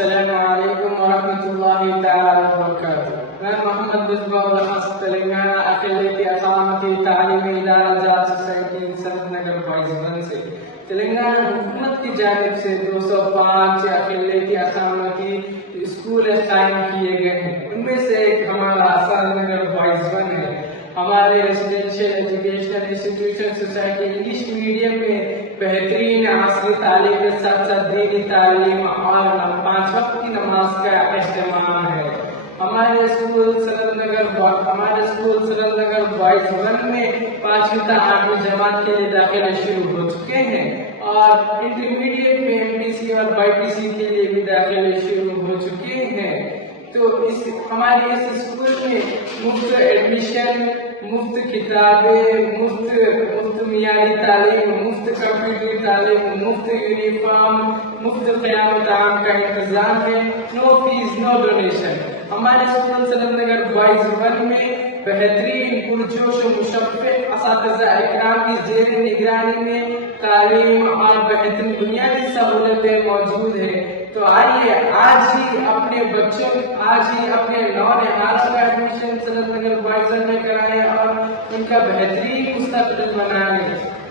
السلام علیکم ورحمۃ اللہ تعالی وبرکاتہ. میں محمد مصباح الحق تلنگانہ اقلیتی اقامتی تعلیمی ادارہ جات سوسائٹی سنت نگر بائیس ون سے تلنگانہ حکومت کی جانب سے 205 اقلیتی اقامتی اسکول قائم کیے گئے ہیں. ان میں سے ایک ہمارا سنت نگر بائیس ون ہے. ہمارے residential educational institution society English medium میں بہترین عصری تعلیم کے ساتھ ساتھ دینی تعلیم اور 5 وقت کی نماز کا اہتمام ہے. ہمارے اسکول سنت نگر بائیس ون میں 5ویں تا 8ویں جماعت کے لیے داخلے شروع ہو چکے ہیں اور انٹرمیڈیٹ میں MPC اور BPC کے لیے بھی داخلے شروع ہو چکے ہیں. تو ہمارے اس اسکول میں مفت ایڈمیشن، مفت کتابیں، مفت معیاری تعلیم، مفت کمپیوٹر تعلیم، مفت یونیفارم، مفت قیام طعام کا انتظام ہے. نو فیس نو ڈونیشن. ہمارے اسکول سنت نگر بائیس ون میں بہترین پرجوش و مشفق اساتذہ اکرام کی زیر نگرانی میں تعلیم اور بہترین بنیادی سہولتیں موجود ہیں. تو آئیے آج ہی اپنے نونہال کا ایڈمیشن سنت نگر بائیس ون میں کرائیں اور ان کا بہترین مستقبل بنائیں.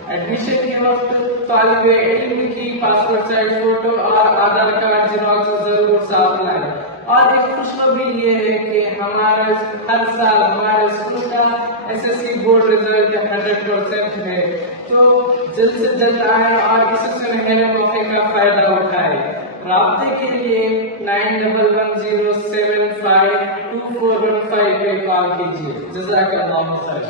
ایڈمیشن کے وقت طالب علم کی پاسپورٹ سائز فوٹو اور آدھار کارڈ زیروکس ضرور ساتھ لائیں. اور ایک خوشخبری یہ ہے کہ ہر سال ہمارے اسکول کا SSC بورڈ رزلٹ 100% ہے. تو جلد سے جلد آئیں اور اس سنہرے موقع کا فائدہ اٹھائیں. رابطے کے لیے 9110752415 پہ کال کیجیے. جزاک اللہ خیر.